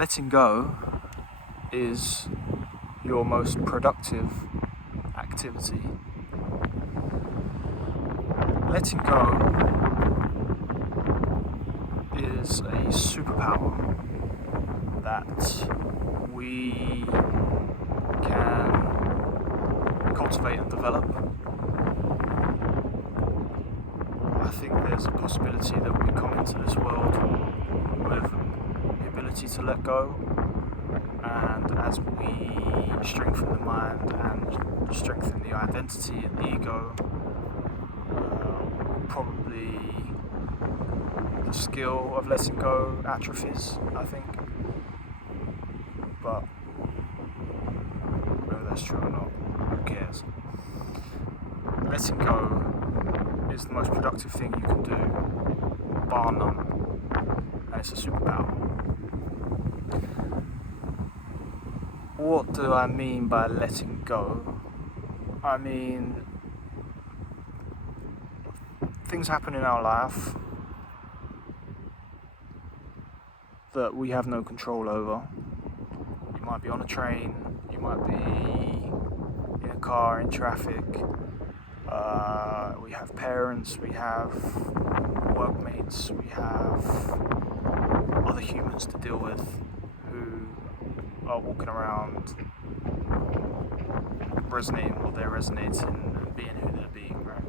Letting go is your most productive activity. Letting go is a superpower that we can cultivate and develop. I think there's a possibility that we come into this world with the ability to let go, and as we strengthen the mind and strengthen the identity and the ego, probably the skill of letting go atrophies, I think. But whether that's true or not, who cares? Letting go is the most productive thing you can do, bar none, and it's a superpower. What do I mean by letting go? I mean, things happen in our life that we have no control over. You might be on a train, you might be in a car, in traffic. We have parents, we have workmates, we have other humans to deal with who are walking around resonating what they're resonating and being who they're being, right?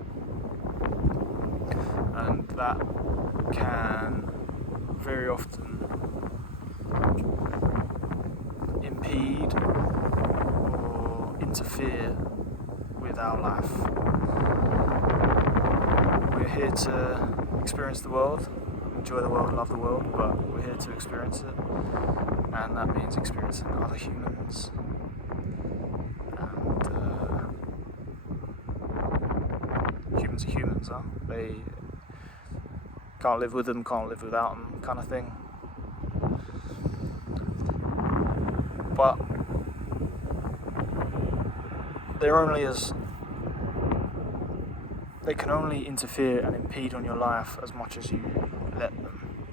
And that can very often impede or interfere with our life. We're here to experience the world, enjoy the world, love the world, but we're here to experience it, and that means experiencing other humans. And humans are humans, huh? They can't live with them, can't live without them, kind of thing. But they can only interfere and impede on your life as much as you let them.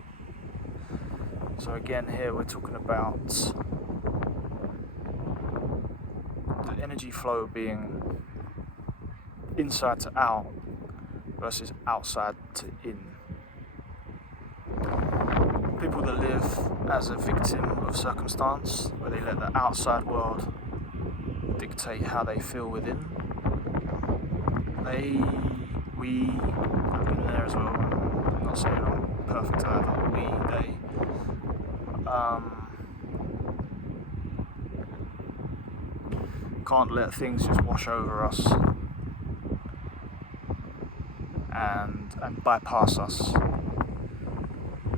So again, here we're talking about the energy flow being inside to out versus outside to in. People that live as a victim of circumstance, where they let the outside world dictate how they feel within, we have been there as well. I'm not saying I'm perfect either. They can't let things just wash over us and bypass us.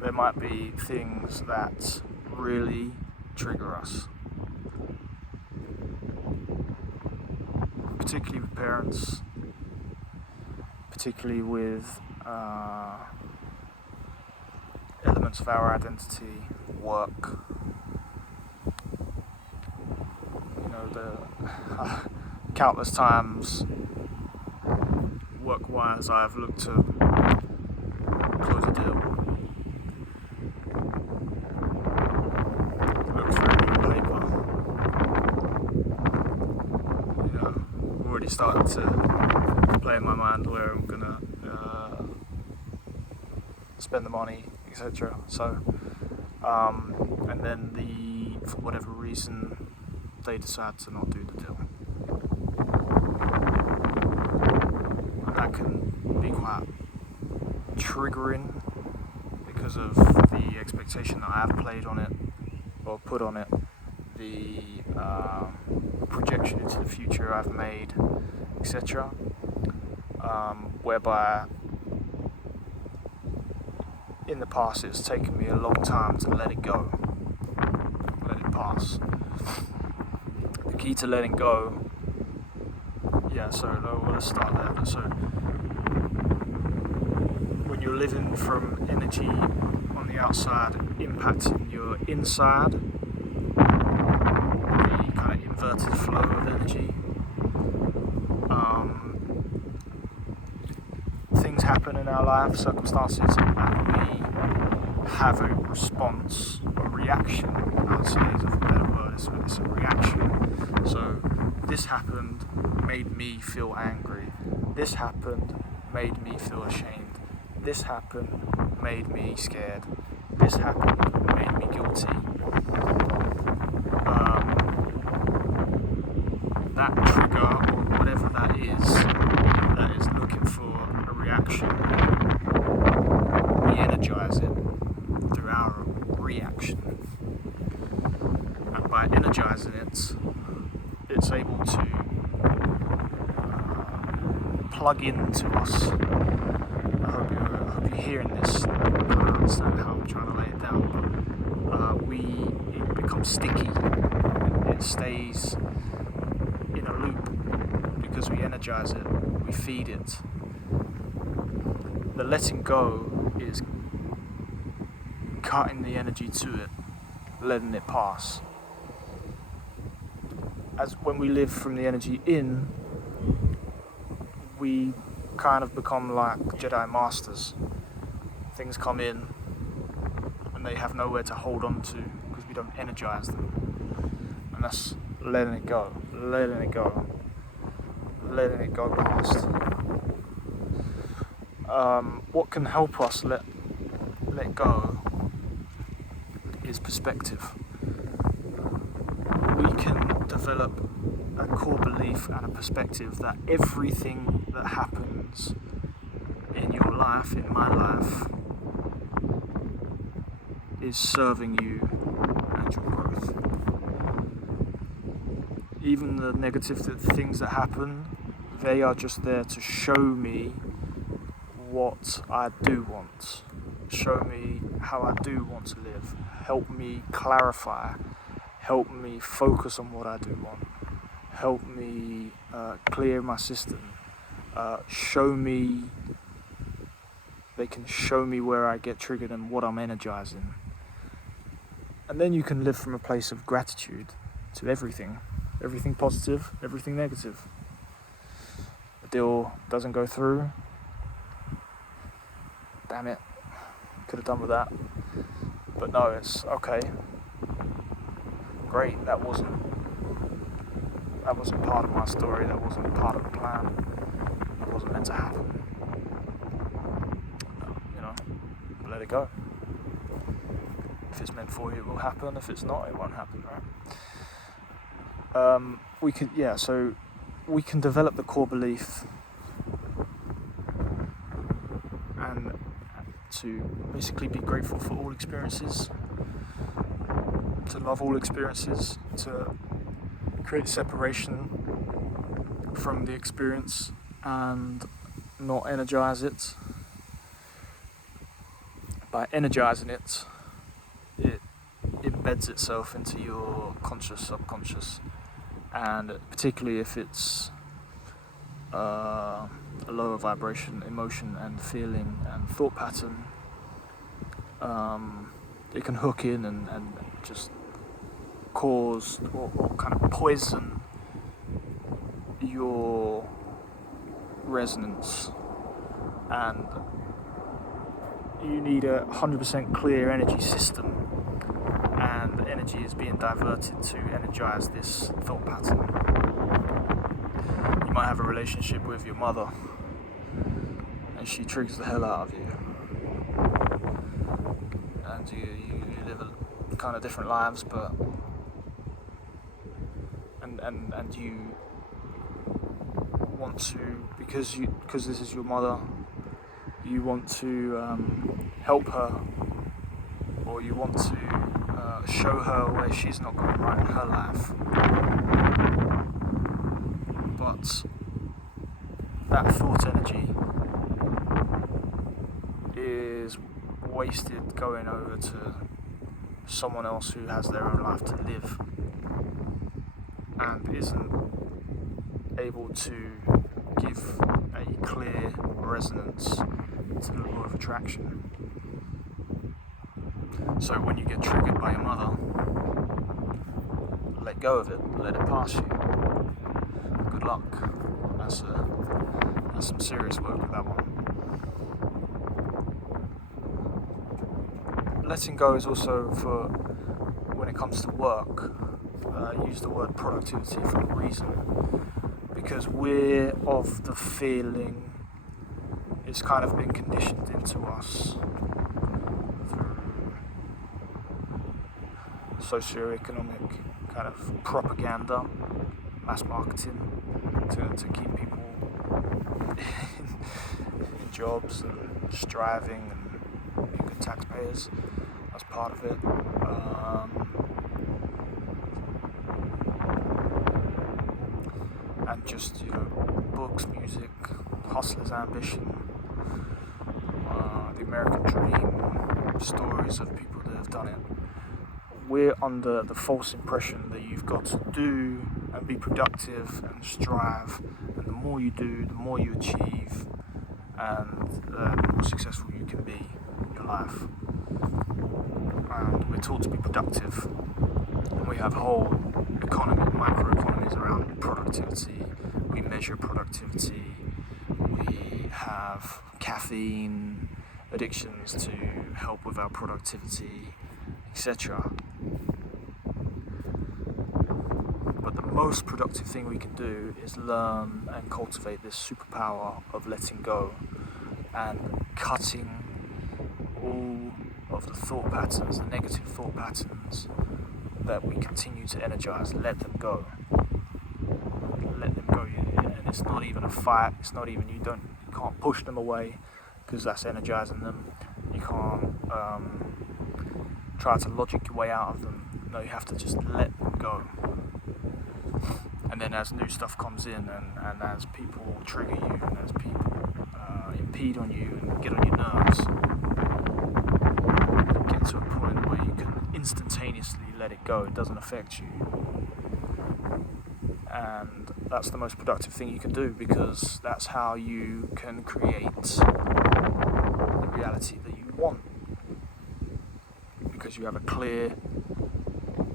There might be things that really trigger us, particularly with parents, particularly with elements of our identity, work. You know, the countless times work-wise I've looked to close a deal. Starting to play in my mind where I'm gonna spend the money, etc. So, and then for whatever reason, they decide to not do the deal, and that can be quite triggering because of the expectation that I've played on it or put on it, the projection into the future I've made, etc. Whereby in the past it's taken me a long time to let it go, let it pass. The key to letting go, let's start there. So when you're living from energy on the outside impacting your inside, the kind of inverted flow of energy, things happen in our life, circumstances, and we have a response, a reaction, a say is a better word, it's a reaction. So this happened, made me feel angry. This happened, made me feel ashamed. This happened, made me scared. This happened, made me guilty. That trigger, or whatever that is looking for a reaction, we energize it through our reaction. And by energizing it, it's able to plug into us. I hope you're hearing this. I don't understand how I'm trying to lay it down, but it becomes sticky. It stays in a loop because we energize it, we feed it. The letting go is cutting the energy to it, letting it pass. As when we live from the energy in, we kind of become like Jedi Masters. Things come in and they have nowhere to hold on to because we don't energize them. And that's letting it go, letting it go, letting it go past. What can help us let go is perspective. We can develop a core belief and a perspective that everything that happens in your life, in my life, is serving you and your growth. Even the negative things that happen, they are just there to show me what I do want, show me how I do want to live, help me clarify, help me focus on what I do want, help me clear my system, they can show me where I get triggered and what I'm energizing. And then you can live from a place of gratitude to everything positive, everything negative. The deal doesn't go through, damn it, could have done with that. But no, it's okay. Great, that wasn't part of my story, that wasn't part of the plan, that wasn't meant to happen. Let it go. If it's meant for you, it will happen. If it's not, it won't happen, right? We can develop the core belief and to basically be grateful for all experiences, to love all experiences, to create separation from the experience and not energize it. By energizing it, it embeds itself into your conscious, subconscious, and particularly if it's a lower vibration, emotion and feeling and thought pattern, it can hook in and just cause or kind of poison your resonance, and you need a 100% clear energy system, and the energy is being diverted to energize this thought pattern. You might have a relationship with your mother and she triggers the hell out of you, and you live a kind of different lives, but and you want to, because this is your mother, you want to help her, or you want to show her where she's not going right in her life. But that thought energy is wasted going over to someone else who has their own life to live and isn't able to give a clear resonance to the law of attraction. So when you get triggered by your mother, let go of it, let it pass you. Good luck. That's some serious work with that one. Letting go is also for when it comes to work, use the word productivity for a reason, because we're of the feeling, it's kind of been conditioned into us through socio-economic kind of propaganda, mass marketing, to keep people in jobs and striving and being good taxpayers. That's part of it. And just, books, music, hustler's ambition, the American dream, stories of people that have done it. We're under the false impression that you've got to do and be productive and strive, and the more you do, the more you achieve, and the more successful you can be in your life. And we're taught to be productive, and we have whole microeconomies around productivity. We measure productivity. We have caffeine addictions to help with our productivity, etc. But the most productive thing we can do is learn and cultivate this superpower of letting go and cutting all of the thought patterns, the negative thought patterns that we continue to energize. Let them go. Let them go. And it's not even a fight. It's not even, you can't push them away, because that's energizing them. You can't try to logic your way out of them. No, you have to just let them go. And then as new stuff comes in, and as people trigger you, and as people impede on you and get on your nerves, get to a point where you can instantaneously let it go. It doesn't affect you. And that's the most productive thing you can do, because that's how you can create the reality that you want. Because you have a clear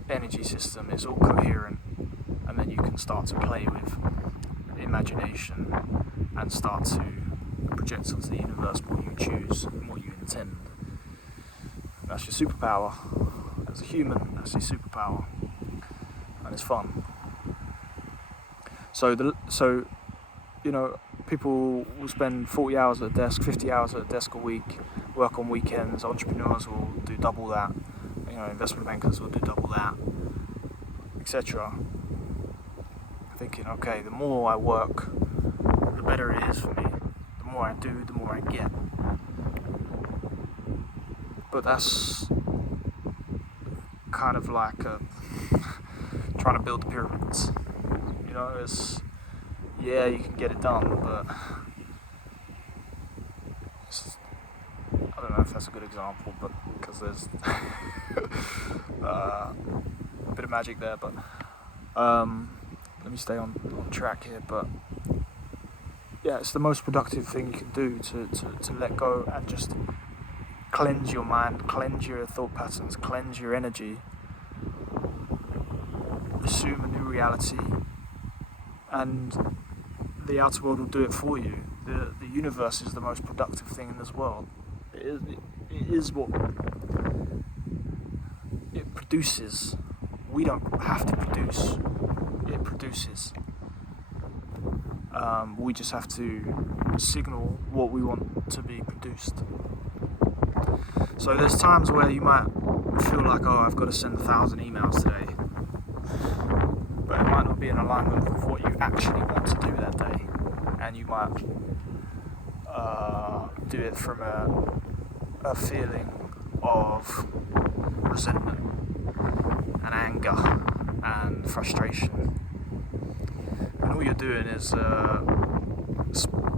energy system, it's all coherent, and then you can start to play with imagination and start to project onto the universe what you choose and what you intend. That's your superpower. As a human, that's your superpower, and it's fun. So people will spend 40 hours at a desk, 50 hours at a desk a week, work on weekends. Entrepreneurs will do double that. Investment bankers will do double that, etc. Thinking, okay, the more I work, the better it is for me. The more I do, the more I get. But that's kind of like trying to build the pyramids. You can get it done, but I don't know if that's a good example, but because there's a bit of magic there. But let me stay on track here. But yeah, it's the most productive thing you can do to let go and just cleanse your mind, cleanse your thought patterns, cleanse your energy, assume a new reality, and the outer world will do it for you. The universe is the most productive thing in this world. It is what it produces. We don't have to produce. It produces. We just have to signal what we want to be produced. So there's times where you might feel like, I've got to send 1,000 emails today. But it might not be in alignment with what you actually want to do that day. And you might do it from a feeling of resentment and anger and frustration. And all you're doing is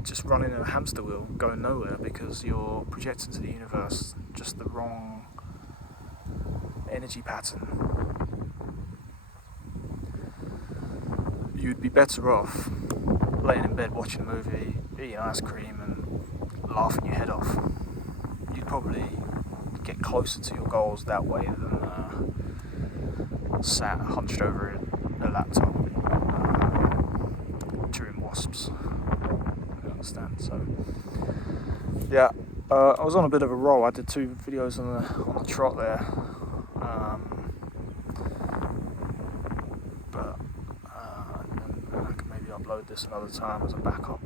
just running in a hamster wheel, going nowhere, because you're projecting to the universe just the wrong energy pattern. You'd be better off laying in bed watching a movie, eating ice cream and laughing your head off. You'd probably get closer to your goals that way than sat hunched over a laptop chewing wasps. You understand? So yeah, I was on a bit of a roll. I did 2 videos on the trot there. record this another time as a backup.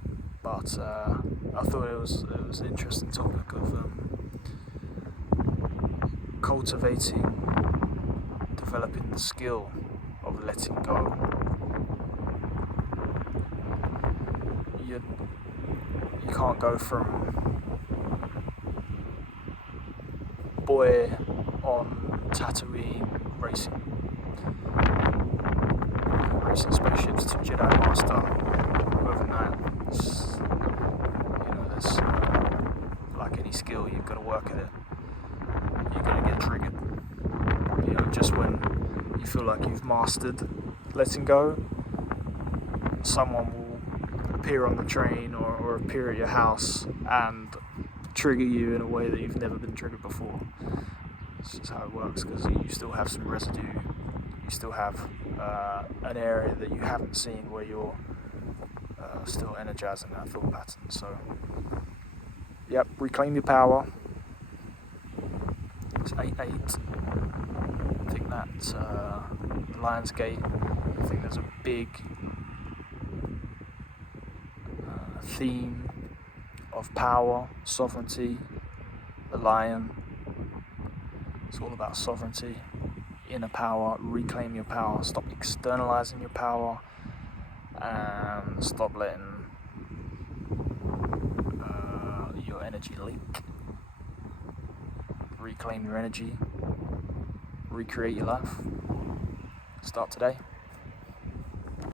But I thought it was an interesting topic of cultivating, developing the skill of letting go. You can't go from boy on Tatooine racing spaceships to Jedi Master overnight. There's like any skill, you've got to work at it. You're going to get triggered. Just when you feel like you've mastered letting go, someone will appear on the train or appear at your house and trigger you in a way that you've never been triggered before. It's just how it works, because you still have some residue. You still have an area that you haven't seen where you're still energizing that thought pattern. So, yep, reclaim your power. It's 8/8. I think that's Lionsgate. I think there's a big theme of power, sovereignty, the lion. It's all about sovereignty, inner power. Reclaim your power. Stop externalizing your power, and stop letting your energy leak. Reclaim your energy. Recreate your life. Start today.